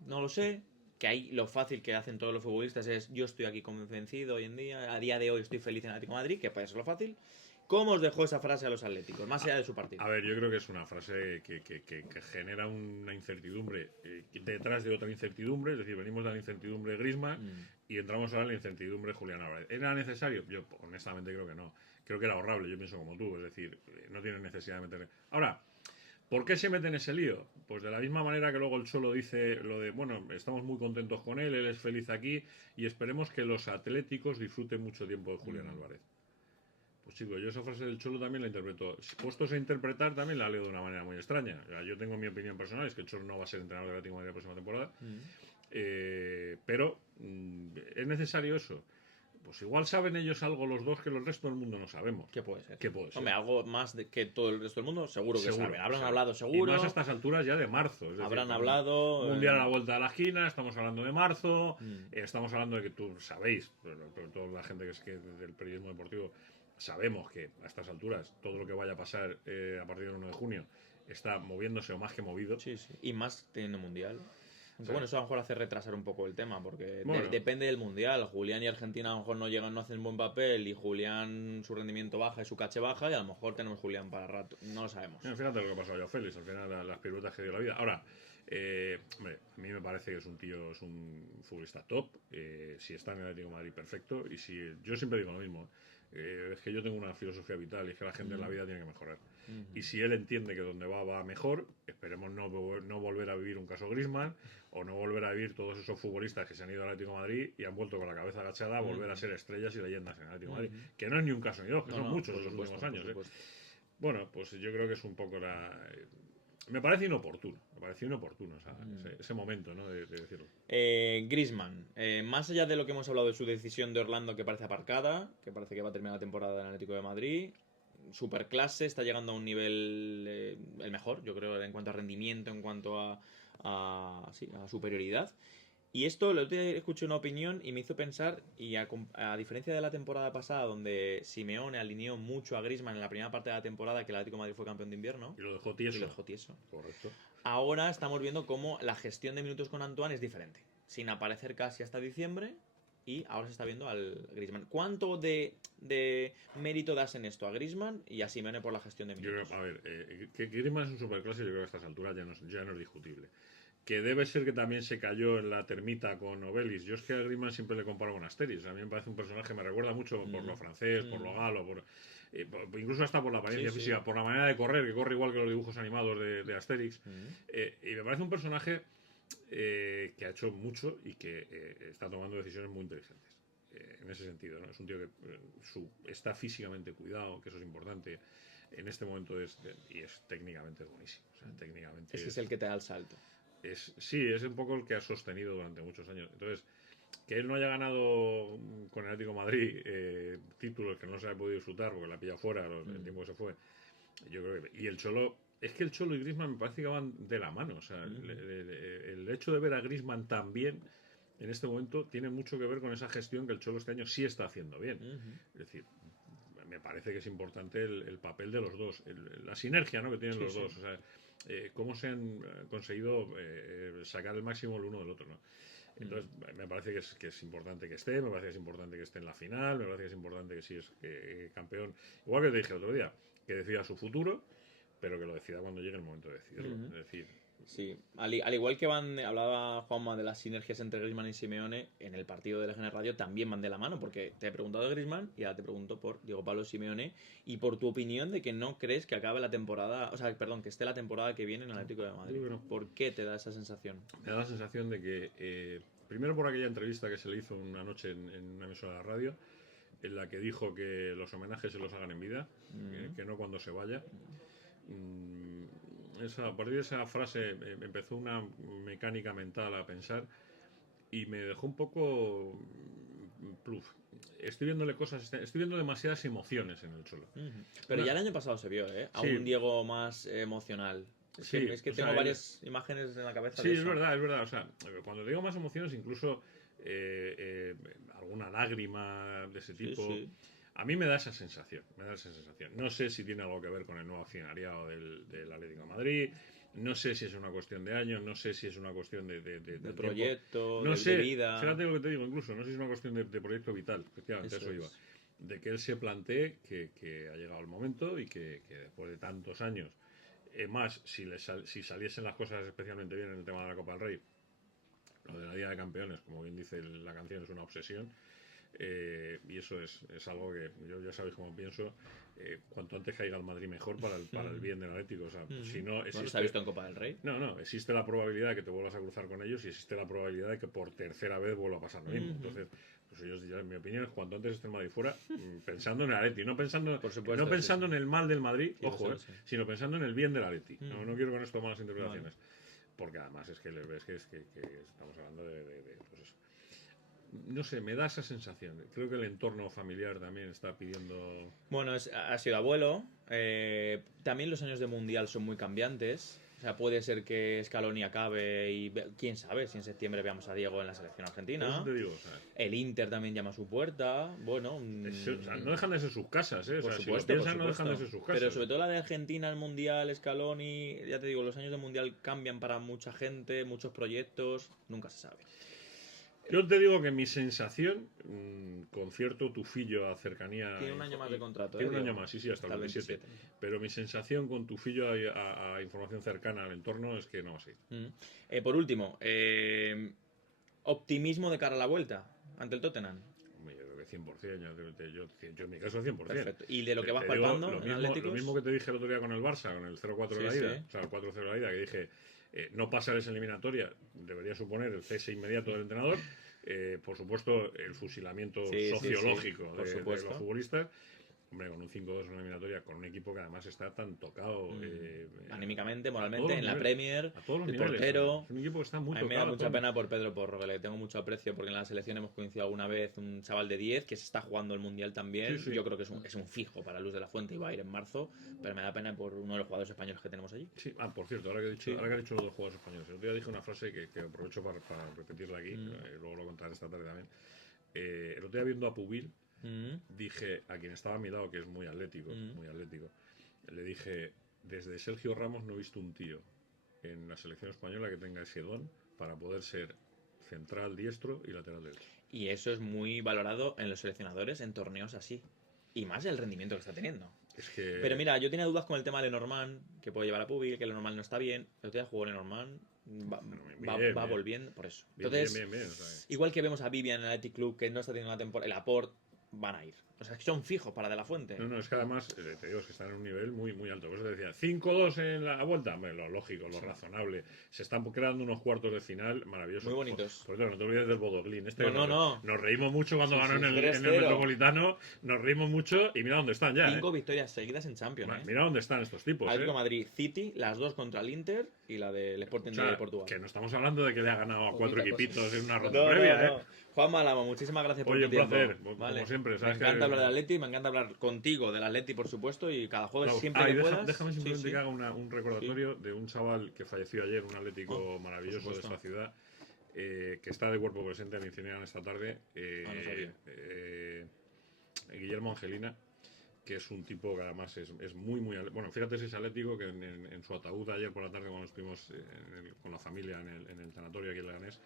no lo sé. Que ahí lo fácil que hacen todos los futbolistas es, yo estoy aquí convencido hoy en día, a día de hoy estoy feliz en Atlético de Madrid, que puede ser lo fácil. ¿Cómo os dejó esa frase a los atléticos, más allá de su partido? A ver, yo creo que es una frase que genera una incertidumbre detrás de otra incertidumbre. Es decir, venimos de la incertidumbre de Griezmann y entramos ahora en la incertidumbre de Julián Álvarez. ¿Era necesario? Yo honestamente creo que no. Creo que era ahorrable, yo pienso como tú. Es decir, no tiene necesidad de meter... Ahora, ¿por qué se mete en ese lío? Pues de la misma manera que luego el Cholo dice lo de, bueno, estamos muy contentos con él es feliz aquí y esperemos que los atléticos disfruten mucho tiempo de Julián Álvarez. Pues chicos, yo esa frase del Cholo también la interpreto. Puestos a interpretar, también la leo de una manera muy extraña. O sea, yo tengo mi opinión personal, es que el Cholo no va a ser entrenador de Atlético de Madrid la próxima temporada. Pero, ¿es necesario eso? Pues igual saben ellos algo los dos que el resto del mundo no sabemos. ¿Qué puede ser? ¿Qué puede ser? Hombre, algo más que todo el resto del mundo, seguro que saben. Habrán sí. hablado seguro. Y más a estas alturas ya de marzo. Es decir, Habrán hablado... Mundial a la vuelta de la esquina, estamos hablando de marzo, estamos hablando de que tú sabéis, pero toda la gente que es del periodismo deportivo, sabemos que a estas alturas todo lo que vaya a pasar a partir del 1 de junio está moviéndose o más que movido. Sí. Y más teniendo mundial. Aunque Sí. bueno, eso a lo mejor hace retrasar un poco el tema, porque Bueno. depende del mundial. Julián y Argentina a lo mejor no llegan, no hacen buen papel, y Julián su rendimiento baja y su caché baja, y a lo mejor tenemos Julián para rato. No lo sabemos. Fíjate lo que pasó a Joao Félix, al final las piruetas que dio la vida. Ahora, hombre, a mí me parece que es un tío, es un futbolista top. Si está en el Atlético de Madrid, perfecto. Y si yo siempre digo lo mismo. Es que yo tengo una filosofía vital y es que la gente en la vida tiene que mejorar. Y si él entiende que donde va mejor, esperemos no volver a vivir un caso Griezmann o no volver a vivir todos esos futbolistas que se han ido al Atlético de Madrid y han vuelto con la cabeza agachada a volver a ser estrellas y leyendas en el Atlético de Madrid. Que no es ni un caso ni dos, que son muchos en los últimos años. Bueno, pues yo creo que es un poco me parece inoportuno, ese momento, ¿no? De decirlo. Griezmann, más allá de lo que hemos hablado de su decisión de Orlando, que parece aparcada, que parece que va a terminar la temporada en el Atlético de Madrid, superclase, está llegando a un nivel el mejor, yo creo, en cuanto a rendimiento, en cuanto a superioridad. Y esto, el otro día escuché una opinión y me hizo pensar, y a diferencia de la temporada pasada, donde Simeone alineó mucho a Griezmann en la primera parte de la temporada, que el Atlético de Madrid fue campeón de invierno. Y lo dejó tieso. Correcto. Ahora estamos viendo cómo la gestión de minutos con Antoine es diferente. Sin aparecer casi hasta diciembre, y ahora se está viendo al Griezmann. ¿Cuánto de mérito das en esto a Griezmann y a Simeone por la gestión de minutos? Yo creo, a ver, que Griezmann es un superclase, yo creo que a estas alturas ya no es discutible. Que debe ser que también se cayó en la termita con Obelis. Yo es que a Griezmann siempre le comparo con Asterix. A mí me parece un personaje, me recuerda mucho por lo francés, por lo galo, incluso hasta por la apariencia física, por la manera de correr, que corre igual que los dibujos animados de Asterix. Y me parece un personaje que ha hecho mucho y que está tomando decisiones muy inteligentes. En ese sentido, ¿no? Es un tío que está físicamente cuidado, que eso es importante. En este momento y es técnicamente buenísimo. O sea, técnicamente es el que te da el salto. Sí, es un poco el que ha sostenido durante muchos años. Entonces, que él no haya ganado con el Atlético de Madrid títulos que no se ha podido disfrutar porque la pilla fuera el tiempo que se fue, Yo creo que... Y el Cholo... Es que el Cholo y Griezmann me parece que van de la mano. O sea, el hecho de ver a Griezmann tan bien en este momento tiene mucho que ver con esa gestión que el Cholo este año sí está haciendo bien. Es decir, me parece que es importante el papel de los dos, la sinergia, ¿no?, que tienen los dos. O sea, cómo se han conseguido sacar el máximo el uno del otro, ¿no? Entonces, me parece que es importante que esté, me parece que es importante que esté en la final, me parece que es importante que si es campeón, igual que te dije el otro día, que decida su futuro, pero que lo decida cuando llegue el momento de decidirlo. Es decir, sí, al igual que hablaba Juanma de las sinergias entre Griezmann y Simeone, en el partido de LGN Radio también van de la mano, porque te he preguntado de Griezmann y ahora te pregunto por Diego Pablo Simeone y por tu opinión de que no crees que acabe la temporada, o sea, perdón, que esté la temporada que viene en el Atlético de Madrid. Bueno, ¿Por qué te da esa sensación? me da la sensación de que, primero por aquella entrevista que se le hizo una noche en una emisora de la radio, en la que dijo que los homenajes se los hagan en vida, que no cuando se vaya. A partir de esa frase empezó una mecánica mental a pensar y me dejó un poco pluf. Estoy viéndole cosas, estoy viendo demasiadas emociones en el Cholo. Pero ya el año pasado se vio, a un Diego más emocional. Es que tengo varias imágenes en la cabeza. Sí, de eso. Es verdad. O sea, cuando digo más emociones, incluso alguna lágrima de ese tipo. Sí. A mí me da esa sensación, No sé si tiene algo que ver con el nuevo accionariado del Atlético de Madrid, no sé si es una cuestión de años, no sé si es una cuestión de proyecto, no sé, de vida. Fíjate lo que te digo, incluso, no sé si es una cuestión de proyecto vital, efectivamente, eso iba. De que él se plantee que ha llegado el momento y que después de tantos años, más si saliesen las cosas especialmente bien en el tema de la Copa del Rey, lo de la Liga de Campeones, como bien dice la canción, es una obsesión. Y eso es algo que yo ya sabéis cómo pienso. Cuanto antes caiga el Madrid mejor para el bien del Atlético. O sea, si no existe, ¿No se ha visto en Copa del Rey? No, existe la probabilidad de que te vuelvas a cruzar con ellos y existe la probabilidad de que por tercera vez vuelva a pasar lo mismo. Entonces, pues ellos, ya, en mi opinión, es cuanto antes esté el Madrid fuera, pensando en el Atleti, no pensando en el mal del Madrid, ojo, sino pensando en el bien del Atleti. No quiero con esto malas interpretaciones. Porque además es que ves que estamos hablando de pues eso. No sé, me da esa sensación. Creo que el entorno familiar también está pidiendo... Bueno, ha sido abuelo. También los años de Mundial son muy cambiantes. O sea, puede ser que Scaloni acabe y quién sabe si en septiembre veamos a Diego en la selección argentina. Por eso te digo, el Inter también llama a su puerta. Bueno, no dejan de ser sus casas, Por supuesto, no dejan de ser sus casas. Pero sobre todo la de Argentina, el Mundial, Scaloni, ya te digo, los años de Mundial cambian para mucha gente, muchos proyectos, nunca se sabe. Yo te digo que mi sensación, con cierto tufillo a cercanía... Tiene un año más de contrato. Tiene un año más, sí, hasta el 27. Pero mi sensación con tufillo a información cercana al entorno es que no va a seguir. Por último, optimismo de cara a la vuelta ante el Tottenham. Yo creo que 100%, yo en mi caso 100%. Perfecto. ¿Y de lo que vas palpando en Atléticos? Lo mismo que te dije el otro día con el Barça, con el 0-4 de la ida, o sea, el 4-0 de la ida, que dije... no pasar esa eliminatoria debería suponer el cese inmediato del entrenador, por supuesto el fusilamiento sociológico de los futbolistas. Hombre, con un 5-2 en una eliminatoria, con un equipo que además está tan tocado anímicamente, moralmente, en la Premier, a todos los el niveles, portero. Es un equipo que está muy tocado. A mí me da mucha todo. pena por Pedro Porro, que le tengo mucho aprecio, porque en la selección hemos coincidido alguna vez un chaval de 10 que se está jugando el Mundial también. Yo creo que es un fijo para Luz de la Fuente y va a ir en marzo, pero me da pena por uno de los jugadores españoles que tenemos allí. Sí, por cierto, ahora que he dicho los dos jugadores españoles, el otro día dije una frase que aprovecho para repetirla aquí, luego lo contaré esta tarde también. El otro día viendo a Pubil, dije a quien estaba a mi lado, que es muy atlético, le dije, desde Sergio Ramos no he visto un tío en la selección española que tenga ese don para poder ser central diestro y lateral derecho. Y eso es muy valorado en los seleccionadores en torneos así. Y más el rendimiento que está teniendo. Pero mira, yo tenía dudas con el tema de Lenormand, que puede llevar a Pubil, que Lenormand no está bien. El otro día jugó Lenormand, va volviendo por eso. Entonces, igual que vemos a Vivian en el Athletic Club, que no está teniendo una temporada, el Laporte, van a ir. O sea, que son fijos para De La Fuente. No, es que además, te digo, es que están en un nivel muy, muy alto. Por eso te decía, 5-2 en la vuelta, hombre, lo lógico, lo razonable. Se están creando unos cuartos de final maravillosos. Muy bonitos. Por cierto, no te olvides del Bodoglin. No. Nos reímos mucho cuando ganó en el Metropolitano, nos reímos mucho y mira dónde están ya. 5 victorias seguidas en Champions. Mira dónde están estos tipos. Atlético Madrid, City, las dos contra el Inter y la del Sporting de Portugal. Que no estamos hablando de que le ha ganado a 4 equipitos en una ronda previa. Juan Malama, muchísimas gracias por tu tiempo. Oye, un placer. Como siempre. siempre. Me ¿Sabes encanta hablar del Atleti, me encanta hablar contigo del Atleti, por supuesto, y cada jueves siempre que puedas. Déjame simplemente Sí, sí. que haga un recordatorio de un chaval que falleció ayer, un atlético maravilloso de supuesto. esta ciudad, que está de cuerpo presente, me incineran esta tarde. No sabía. Guillermo Angelina, que es un tipo que además es muy... Bueno, fíjate si es atlético, que en su ataúd ayer por la tarde, cuando estuvimos con la familia en el tanatorio aquí en Leganés,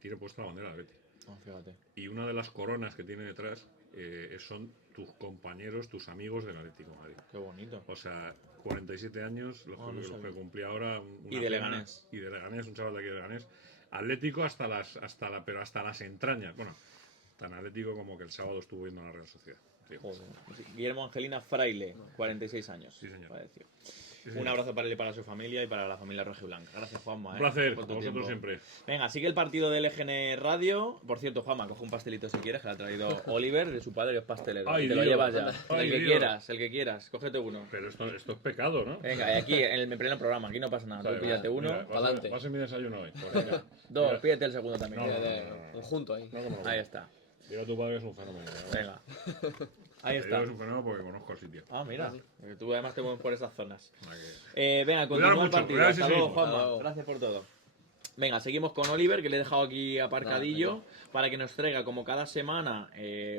tiene puesta la bandera del Atleti. Fíjate. Y una de las coronas que tiene detrás son tus compañeros, tus amigos del Atlético de Madrid. Qué bonito. O sea, 47 años, lo que cumplía ahora. Y de Leganés. Y de Leganés, un chaval de aquí de Leganés. Atlético pero hasta las entrañas. Bueno, tan atlético como que el sábado estuvo viendo a la Real Sociedad. Joder. Guillermo Angelina Fraile, 46 años. Sí, señor. Falleció. Sí, Un señor. abrazo para él y para su familia y para la familia rojiblanca. Gracias, Juanma. Un placer, por con tu vosotros tiempo. siempre. Venga, sigue el partido del LGN Radio. Por cierto, Juanma, coge un pastelito si quieres, que le ha traído Oliver, de su padre, que es pastelero. Ay, y te lo Dios. llevas ya. Ay, el que Dios. quieras, el que quieras. Cógete uno. Pero esto es pecado, ¿no? Venga, y aquí, en pleno programa, aquí no pasa nada. Vale, Tú píllate uno. mira, adelante. va a ser mi desayuno hoy. Venga, dos, Mira. pídete el segundo también. No. Conjunto ahí. No como lo Ahí veo. está. Dile a tu padre que es un fenómeno. Venga. Ahí Te digo está. que es un fenómeno porque conozco el sitio. Ah, mira. Tú además te mueves por esas zonas. O sea que- Venga, Cuidado continúa el mucho, partido. cuidado si Hasta luego, seguimos. Juanma. Hasta luego. Gracias por todo. Venga, seguimos con Oliver, que le he dejado aquí aparcadillo, para que nos traiga, como cada semana,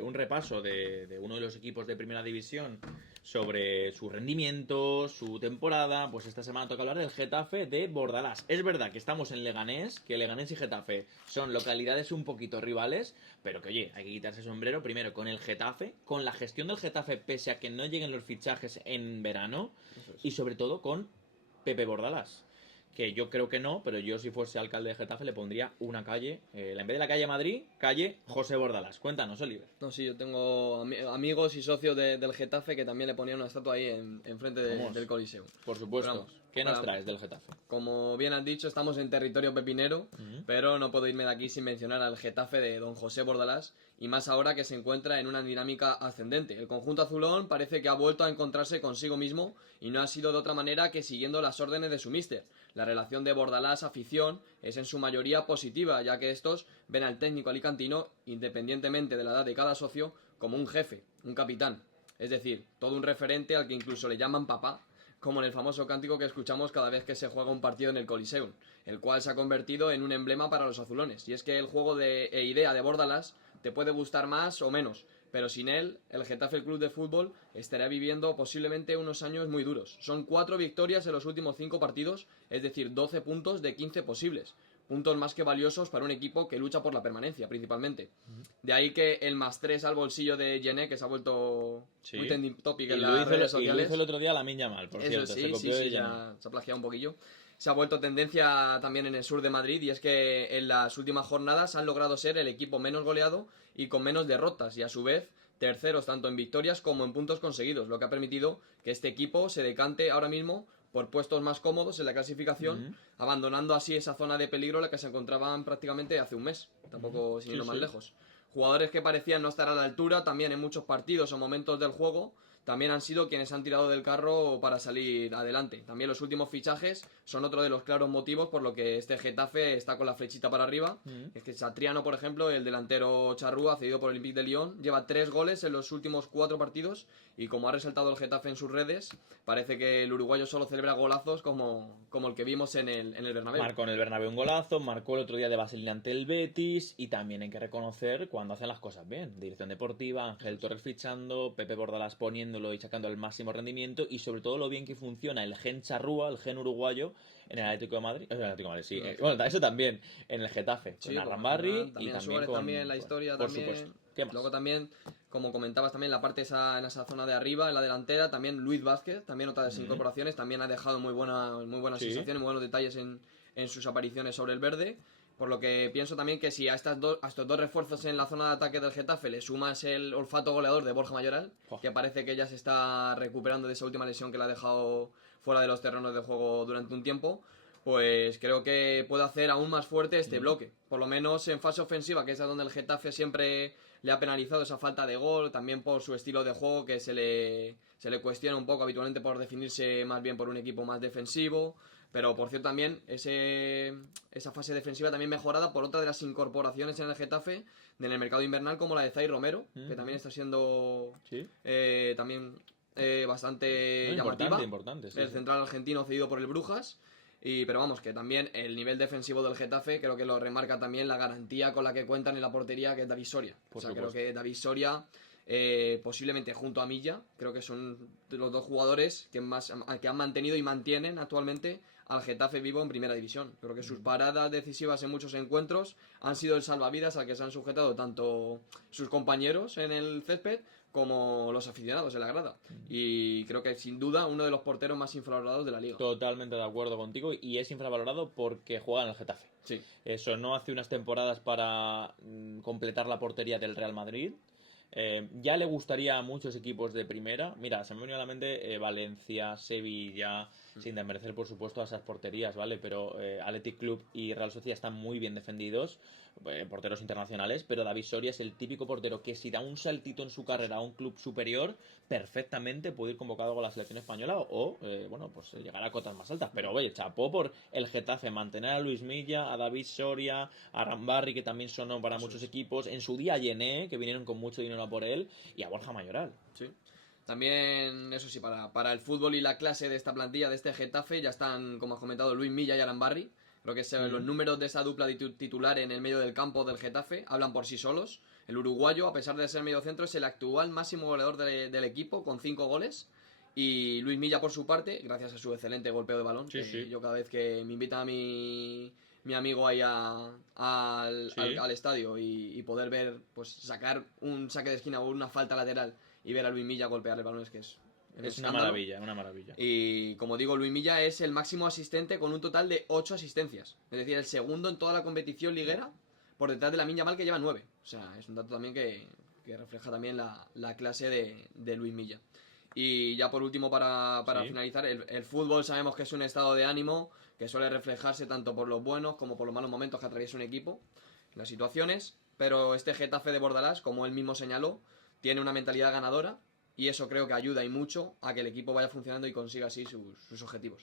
un repaso de uno de los equipos de Primera División sobre su rendimiento, su temporada. Pues esta semana toca hablar del Getafe de Bordalás. Es verdad que estamos en Leganés, que Leganés y Getafe son localidades un poquito rivales, pero que, oye, hay que quitarse el sombrero primero con el Getafe, con la gestión del Getafe pese a que no lleguen los fichajes en verano, y sobre todo con Pepe Bordalás. Que yo creo que no, pero yo si fuese alcalde de Getafe le pondría una calle, en vez de la calle Madrid, calle José Bordalás. Cuéntanos, Oliver. No, sí, yo tengo amigos y socios del Getafe que también le ponían una estatua ahí en frente Vamos. del Coliseo. Por supuesto. Pero vamos, ¿Qué nos para- traes del Getafe? Como bien has dicho, estamos en territorio pepinero, pero no puedo irme de aquí sin mencionar al Getafe de don José Bordalás, y más ahora que se encuentra en una dinámica ascendente. El conjunto azulón parece que ha vuelto a encontrarse consigo mismo y no ha sido de otra manera que siguiendo las órdenes de su míster. La relación de Bordalás-afición es en su mayoría positiva, ya que estos ven al técnico alicantino, independientemente de la edad de cada socio, como un jefe, un capitán. Es decir, todo un referente al que incluso le llaman papá, como en el famoso cántico que escuchamos cada vez que se juega un partido en el Coliseum, el cual se ha convertido en un emblema para los azulones. Y es que el juego e idea de Bordalás te puede gustar más o menos, pero sin él, el Getafe Club de Fútbol estará viviendo posiblemente unos años muy duros. Son 4 victorias en los últimos 5 partidos, es decir, 12 puntos de 15 posibles. Puntos más que valiosos para un equipo que lucha por la permanencia, principalmente. De ahí que el +3 al bolsillo de Gené, que se ha vuelto Sí. muy trending topic Y en lo, las hizo, redes y lo sociales. hizo el otro día la Minya Mal, por Eso cierto. sí, se sí, copió sí, de se Jenny. ha plagiado un poquillo. Se ha vuelto tendencia también en el sur de Madrid, y es que en las últimas jornadas han logrado ser el equipo menos goleado y con menos derrotas, y a su vez terceros tanto en victorias como en puntos conseguidos, lo que ha permitido que este equipo se decante ahora mismo por puestos más cómodos en la clasificación, abandonando así esa zona de peligro en la que se encontraban prácticamente hace un mes, tampoco sin irnos más lejos. Jugadores que parecían no estar a la altura también en muchos partidos o momentos del juego, también han sido quienes han tirado del carro para salir adelante. También los últimos fichajes son otro de los claros motivos por lo que este Getafe está con la flechita para arriba. Es que Satriano, por ejemplo, el delantero charrúa, cedido por el Olympique de Lyon, lleva 3 goles en los últimos 4 partidos, y como ha resaltado el Getafe en sus redes, parece que el uruguayo solo celebra golazos como el que vimos en el Bernabéu. Marcó en el Bernabéu un golazo, marcó el otro día de Vaselina ante el Betis, y también hay que reconocer cuando hacen las cosas bien. Dirección deportiva, Ángel Torres fichando, Pepe Bordalás poniéndolo y sacando el máximo rendimiento, y sobre todo lo bien que funciona el gen charrúa, el gen uruguayo, en el Atlético de Madrid. En el Atlético de Madrid, sí. Bueno, eso también, en el Getafe, Sí, con con Arrambarri y también también Suárez, con... también la historia por también. supuesto. ¿Qué más? Luego también, como comentabas también, la parte en esa zona de arriba, en la delantera, también Luis Vázquez, también otra de las incorporaciones, también ha dejado muy buenas Sí. sensaciones, muy buenos detalles en sus apariciones sobre el verde. Por lo que pienso también que si a estos dos refuerzos en la zona de ataque del Getafe le sumas el olfato goleador de Borja Mayoral, que parece que ya se está recuperando de esa última lesión que le ha dejado fuera de los terrenos de juego durante un tiempo, pues creo que puede hacer aún más fuerte este bloque. Por lo menos en fase ofensiva, que es a donde el Getafe siempre le ha penalizado esa falta de gol, también por su estilo de juego, que se le cuestiona un poco habitualmente por definirse más bien por un equipo más defensivo. Pero por cierto también esa fase defensiva también mejorada por otra de las incorporaciones en el Getafe en el mercado invernal, como la de Zay Romero, que también está siendo también bastante llamativa. Importante, sí, el central argentino cedido por el Brujas. Pero vamos, que también el nivel defensivo del Getafe creo que lo remarca también la garantía con la que cuentan en la portería, que es David Soria. Creo que David Soria, posiblemente junto a Milla, creo que son los dos jugadores que han mantenido y mantienen actualmente al Getafe vivo en primera división. Creo que sus paradas decisivas en muchos encuentros han sido el salvavidas al que se han sujetado tanto sus compañeros en el césped como los aficionados en la grada. Y creo que sin duda uno de los porteros más infravalorados de la liga. Totalmente de acuerdo contigo, y es infravalorado porque juega en el Getafe. Sí. Eso, no hace unas temporadas para completar la portería del Real Madrid. Ya le gustaría a muchos equipos de primera. Mira, se me ha venido a la mente Valencia, Sevilla, sin desmerecer por supuesto a esas porterías, ¿vale? Pero Athletic Club y Real Sociedad están muy bien defendidos, porteros internacionales, pero David Soria es el típico portero que si da un saltito en su carrera a un club superior, perfectamente puede ir convocado con la selección española o bueno, pues llegar a cotas más altas. Pero oye, chapó por el Getafe mantener a Luis Milla, a David Soria, a Arambarri, que también sonó para muchos equipos, en su día a Yené, que vinieron con mucho dinero a por él, y a Borja Mayoral. Sí. También, eso sí, para el fútbol y la clase de esta plantilla, de este Getafe, ya están, como has comentado, Luis Milla y Arambarri. Creo que los números de esa dupla titular en el medio del campo del Getafe hablan por sí solos. El uruguayo, a pesar de ser mediocentro, es el actual máximo goleador del equipo, con 5 goles. Y Luis Milla, por su parte, gracias a su excelente golpeo de balón, yo cada vez que me invita a mi amigo ahí al estadio y poder ver, pues sacar un saque de esquina o una falta lateral y ver a Luis Milla golpear el balón, es que es una maravilla, una maravilla. Y como digo, Luis Milla es el máximo asistente con un total de 8 asistencias. Es decir, el segundo en toda la competición liguera, por detrás de Lamine Yamal, que lleva 9. O sea, es un dato también que refleja también la clase de Luis Milla. Y ya por último, para finalizar, el fútbol sabemos que es un estado de ánimo que suele reflejarse tanto por los buenos como por los malos momentos que atraviesa un equipo, las situaciones, pero este Getafe de Bordalás, como él mismo señaló, tiene una mentalidad ganadora. Y eso creo que ayuda y mucho a que el equipo vaya funcionando y consiga así sus objetivos.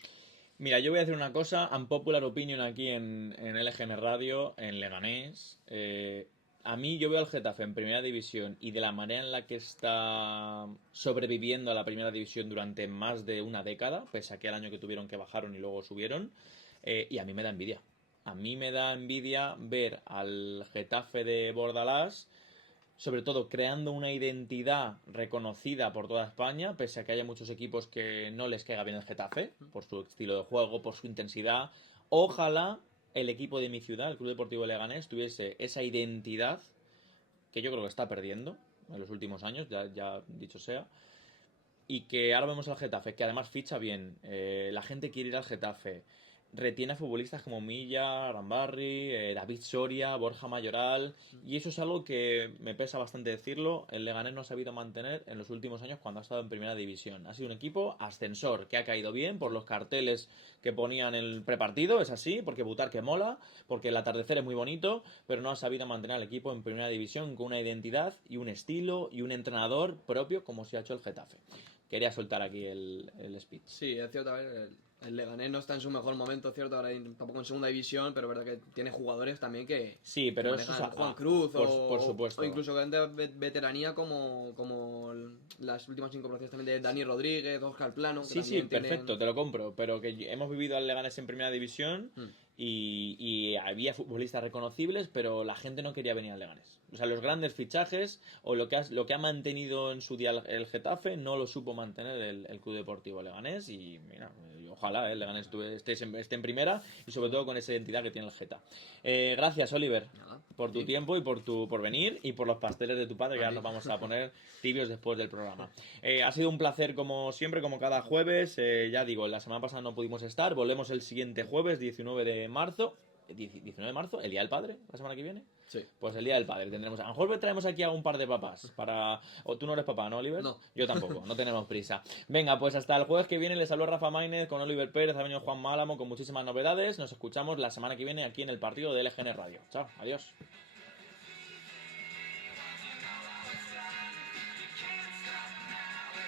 Mira, yo voy a decir una cosa, unpopular opinion aquí en LGN Radio, en Leganés. A mí yo veo al Getafe en primera división y de la manera en la que está sobreviviendo a la primera división durante más de una década, pese a que el año que tuvieron que bajaron y luego subieron, y a mí me da envidia. A mí me da envidia ver al Getafe de Bordalás, sobre todo creando una identidad reconocida por toda España, pese a que haya muchos equipos que no les caiga bien el Getafe, por su estilo de juego, por su intensidad. Ojalá el equipo de mi ciudad, el Club Deportivo Leganés, tuviese esa identidad que yo creo que está perdiendo en los últimos años, ya dicho sea, y que ahora vemos al Getafe, que además ficha bien, la gente quiere ir al Getafe, retiene a futbolistas como Milla, Arambarri, David Soria, Borja Mayoral, y eso es algo que me pesa bastante decirlo. El Leganés no ha sabido mantener en los últimos años cuando ha estado en primera división. Ha sido un equipo ascensor que ha caído bien por los carteles que ponían en el prepartido, es así, porque Butarque mola, porque el atardecer es muy bonito, pero no ha sabido mantener al equipo en primera división con una identidad y un estilo y un entrenador propio como se ha hecho el Getafe. Quería soltar aquí el speech. Sí, es cierto, a ver, el Leganés no está en su mejor momento, cierto, ahora tampoco en segunda división, pero es verdad que tiene jugadores también que sí, pero eso es Juan Cruz por supuesto. O incluso de veteranía como las últimas incorporaciones también de Dani Rodríguez, Óscar Plano. Sí, perfecto, te lo compro, pero que hemos vivido al Leganés en primera división y había futbolistas reconocibles, pero la gente no quería venir al Leganés. O sea, los grandes fichajes o lo que ha mantenido en su día el Getafe no lo supo mantener el Club Deportivo Leganés, y mira, ojalá el Leganés esté en primera y sobre todo con esa identidad que tiene el Geta. Gracias, Oliver, por tu tiempo y por venir y por los pasteles de tu padre, que ahora nos vamos a poner tibios después del programa. Ha sido un placer como siempre, como cada jueves. Ya digo, la semana pasada no pudimos estar, volvemos el siguiente jueves, 19 de marzo. 19 de marzo, el Día del Padre, la semana que viene. Sí. Pues el Día del Padre tendremos. A lo mejor traemos aquí a un par de papás para... O tú no eres papá, ¿no, Oliver? No. Yo tampoco, no tenemos prisa. Venga, pues hasta el jueves que viene les saludo Rafa Maínez con Oliver Pérez, ha venido Juan Málamo con muchísimas novedades. Nos escuchamos la semana que viene aquí en el partido de LGN Radio. Chao, adiós.